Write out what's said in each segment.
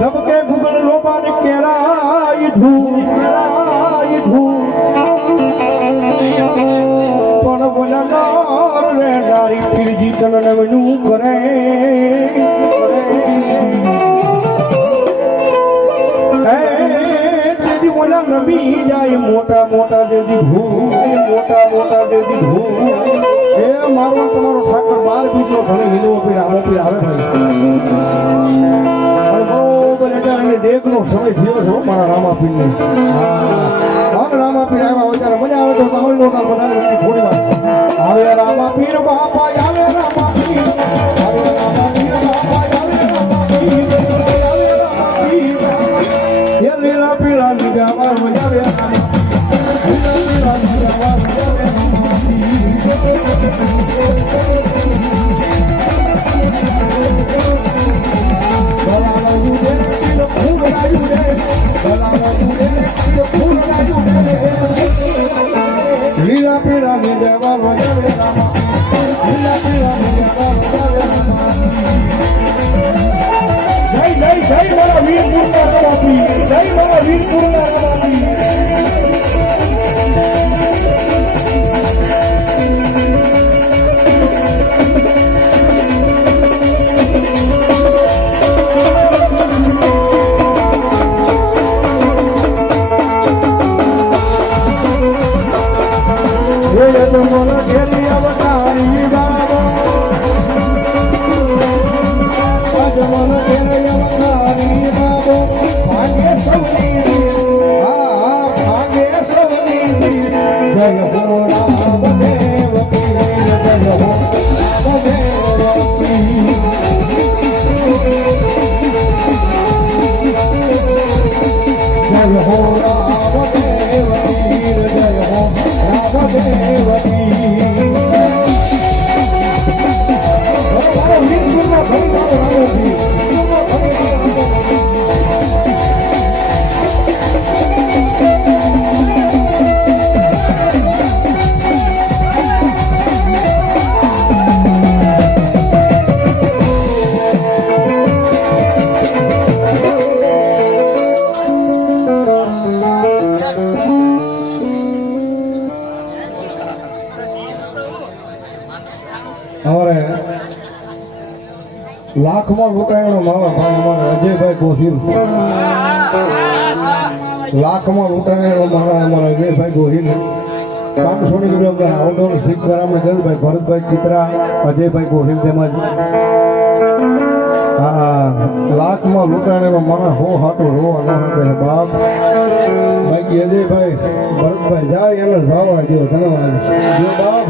सबके गुगल लोबान केराई धूम पण बोला रे नारी फिर जीतन नवनू करे देदी बोला नबी जाए मोटा मोटा देदी मोटा देदी ए मारो तुम्हारो ठाकर बार बीजो घणे हिलो पे आवे भाई દેખનો સમય થયો છે મારા રામાપીરને રામાપીર આવ્યા હોય ત્યારે મજા આવે તો તમારી લોકા બધાને થોડી વાર આવે રામાપીર બાપા આવે રામાપીર એ લીલા પીળા લીગા વાર મજા આવે લીલા પીળા ની દેવા વજાવે રામા લીલા પીળા ની દેવા વજાવે રામા જય મારા વીર પુરના રામાપીર જય મારા વીર પુરના રામાપીર લાખમાં લૂંટાયેલો મારા ભાઈ અમારા અજયભાઈ ગોહિલ લાખમાં લૂંટાયેલો અમારા અજયભાઈ ગોહિલ 500 ની અમને આઉટડોર શીખ કરામણે ગલભાઈ ભરતભાઈ ચિત્રા અજયભાઈ ગોહિલ તેમજ લાખમાં લૂંટાયેલો મારા હો હાટો રોવા ના હે બાપ બાકી અજયભાઈ ભરતભાઈ જાય એને જવા દો ધન્યવાદ જો બાપ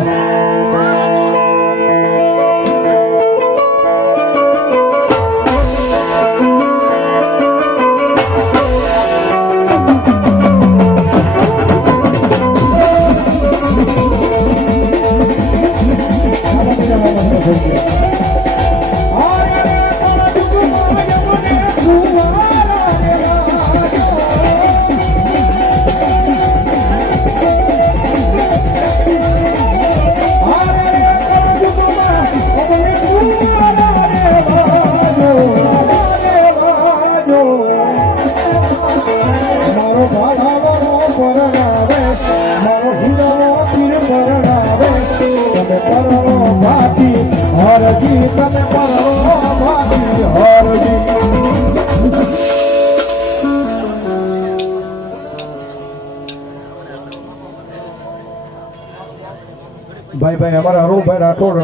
ભાઈ અમારા અરુણભાઈ રાઠોડ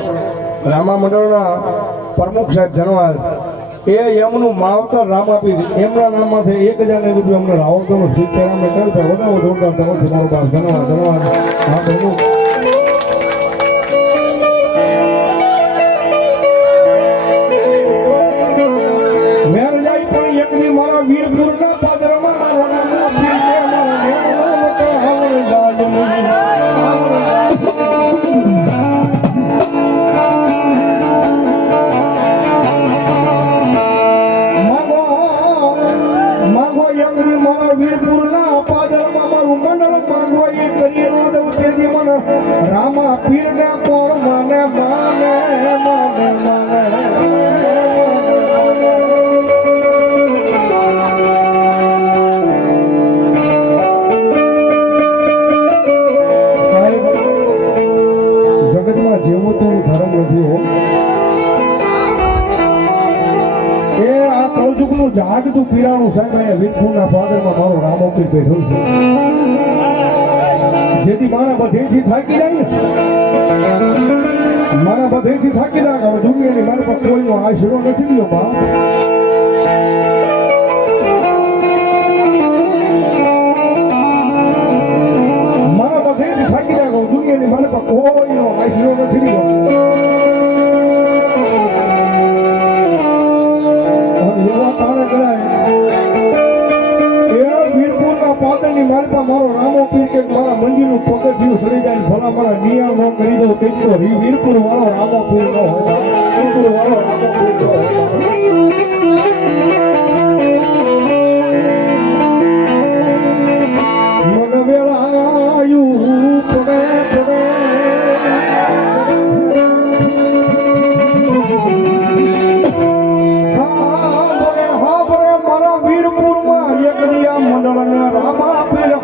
રામા મંડળના પ્રમુખ સાહેબ ધન્યવાદ એ એમનું માવતર રામાપીર એમના નામમાંથી 1000 રૂપિયા અમને રાવણનો શીખ અમે કરતા વધારે જોરદાર તમારો બાપ ધન્યવાદ હા પ્રમુખ મેર જાય પણ એકની મારા વીરપુરના પાદરમાં રામા પીર ને કોણ મને માને માને માને આ કૌજુકનું જાગતું પીરાણું સાહેબ અહીંયા વીરપુરના ફાદરમાં મારો રામોપીર બેઠો છે જેથી મારા બધેથી થાકી જાય ને મારા બધેથી થાકી જાય હવે દુનિયાની મારી પાસે કોઈનો આશરો નથી રહ્યો બા મારા બધેથી થાકી જાય દુનિયાની મારી પાસે કોઈનો આશરો નથી રહ્યો મારો રામો પીર કે મારા મંદિરનું પગથિયું સડી જાય ભલા મારા નિયમ ન કરી દઉં તે તો વીરપુર વાળો રામો પીર નો હોય વીરપુર વાળો રામો પીર નો હોય મન વેળાયું પડે પડે હા બોલે મારા વીરપુરમાં એક દિયા મંડળ રામા પીર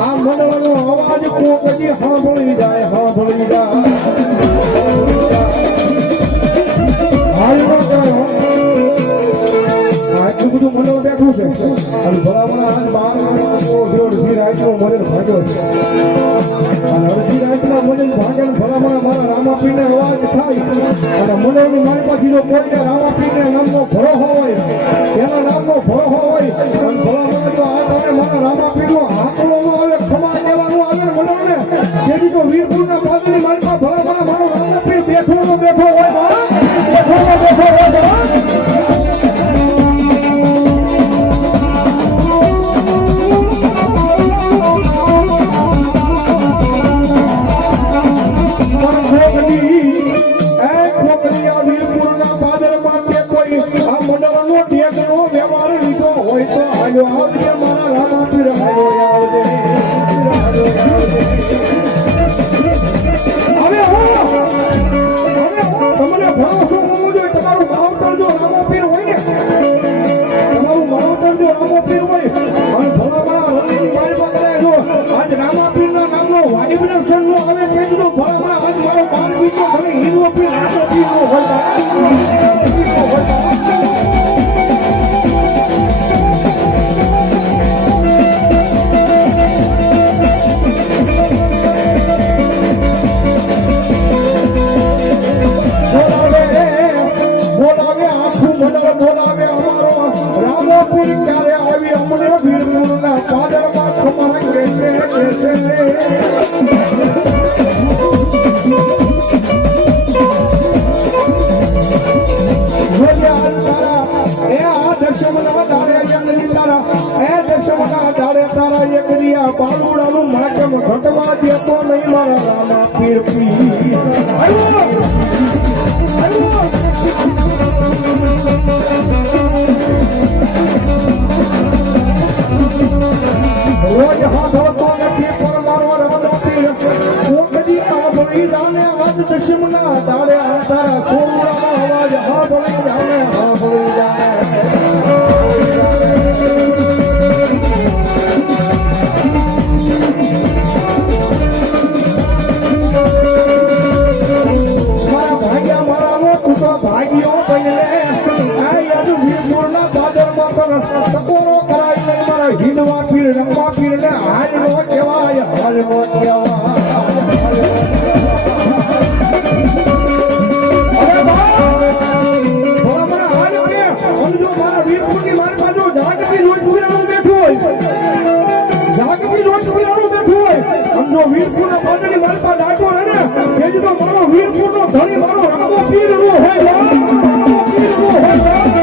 આ મંડળનો અવાજ કોકજી સાંભળી જાય સાંભળી જાય આટલું બધું મંડળ બેઠું છે અને ભલામણા આજ 12 અડધી રાતનો મજલ ભાગ્યો છે અને અડધી રાતના મજલ ભાગ્યા ભલામણા મારા રામાપીરને અવાજ થાય અને મંડળની મારી પાછી જો કોઈને રામાપીરને નામનો ભરોહો હોય એના નામનો ભરોહો હોય અને ભલામણા જો આ તમે મારા રામાપીરનો આંકડો જેથી તો વીરપુરના પાદરની મારી પાસે ભલા મારો રામાપીર બેઠો હોય બેઠો હોય વીરપુરના પાદરમાં કે કોઈ આ મંડળનો ટેકનો વ્યવહાર લીધો હોય તો આવ્યો આવજે મારા રામાપીર આવ્યો આવજે ભરોસો હોવો જોઈએ તમારું માવતર જો રામોપીર હોય ને તમારું માવતર જો રામોપીર હોય અને ભલામણા રણની માળીમાં કરે જો આજ રામાપીરના નામનો વાઇબ્રેશન નો હવે કહી દીધું ભલામણા આજ મારો માલવીનો ભલે હિન્દુ પીર રામોપીરનો હોય બોલાવે અમારો રામોપીર ક્યારે આવી અમને વીરપુરના પાદરમાં ખમણ કેસે તારા એક દિયા બાલુડાનું માતમ ઘટવા દેતો નહીં મારા રામાપીર રોજ હાથો તો નથી પણ મારો રામાપીર કોકડી આ ભળી જાને આજ દશમના તારે આ તારા સોમડાનો અવાજ હા ભળી જાને હા ભળી જાને હિંદવા પીર રંગવા પીર ને હાલ નો કહેવાય હાલ નો કહેવાય વીરપુર ના પાદરની મારી પાસે ડાકો રહે ને એ જ તો મારો વીરપુર નો ધણી મારો રામો પીર નો હોય રામો પીર નો હોય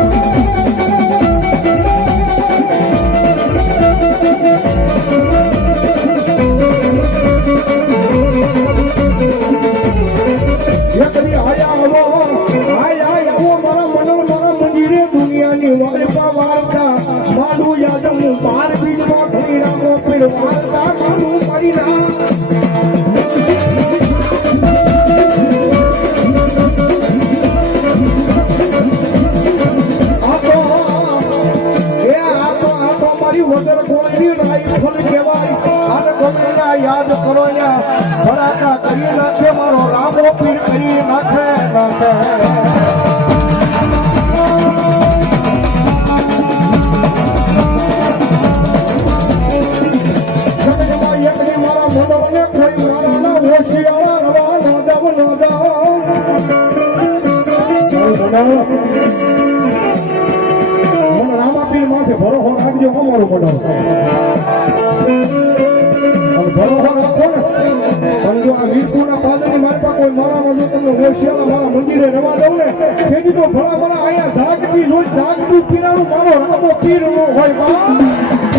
એકડી આયા આવો મારા મનો મારા મંદિરે દુનિયાની વાર્તા વાર્તા માનું યાદ હું પાર બીજ માં ઘણી રામો પીર વાર્તા માનું મારી ના વગર કોઈની રાઈફલ કહેવાય આને ગમે યાદ કરો ભડાકા કરી નાખે મારો રામો પીર કરી નાખે એકની મારા મનોને કોઈ મારાના હોશિયાર રવા નો દવ મને રામાપીર માથે ભરોસો રાખજો અમારું બનાવ ભરોસો રાખો ને અને જો આ વીરપુરના પાદરની મારપા કોઈ મારામાં જો તમને હોશિયાર મારા મંદિરે રવા દઉં ને તેથી તો ભલા અહીંયા જાગતી રોજ જાગતું પીરાનું મારો રામો પીર નો હોય બા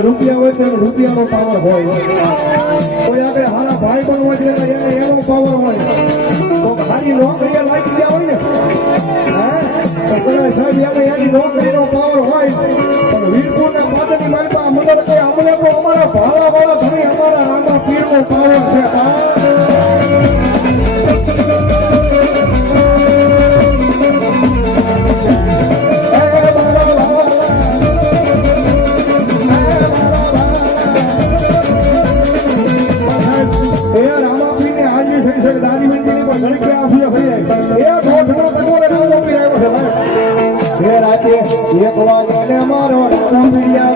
રૂપિયા હોય તો રૂપિયાનો પાવર હોય કોઈ આગળ હારા ભાઈ પણ હોય એનો પાવર હોય તો હારી નોકરી લાગી ગયા હોય ને સાહેબ એની નોકરીનો પાવર હોય પણ વીરપુરના પાદરની મારી પાસે મદદ કોઈ અમને તો અમારા ભાડા વાળા ઘણી અમારા રામા પીરનો પાવર છે એક વાગે ને મારો રામ પીડિયા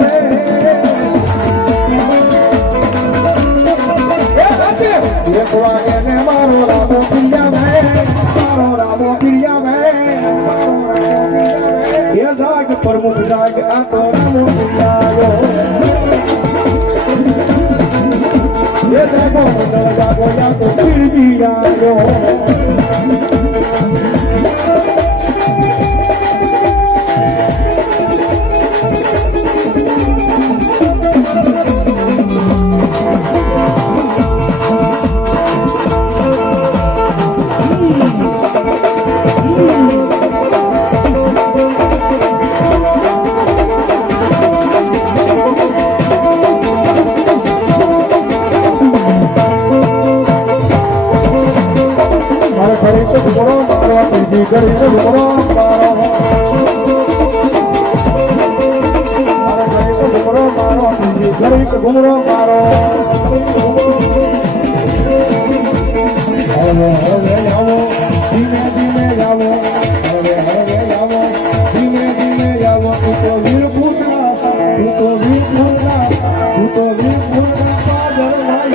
એક વાગે ને મારો રામો પીડિયા એ જાગ પ્રમુખ જાગ આ તો રામો પીડિયા એ જાગો મંડળ જાગો યા તો પીરજી જાગો ઘુમરો મારો હવે જાવો ધીમે ધીમે જાવો હવે જાવો ધીમે ધીમે જાવો તું તો વીરપુરના પાદર માં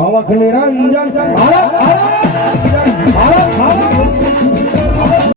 આવખ નિરંજન ભારત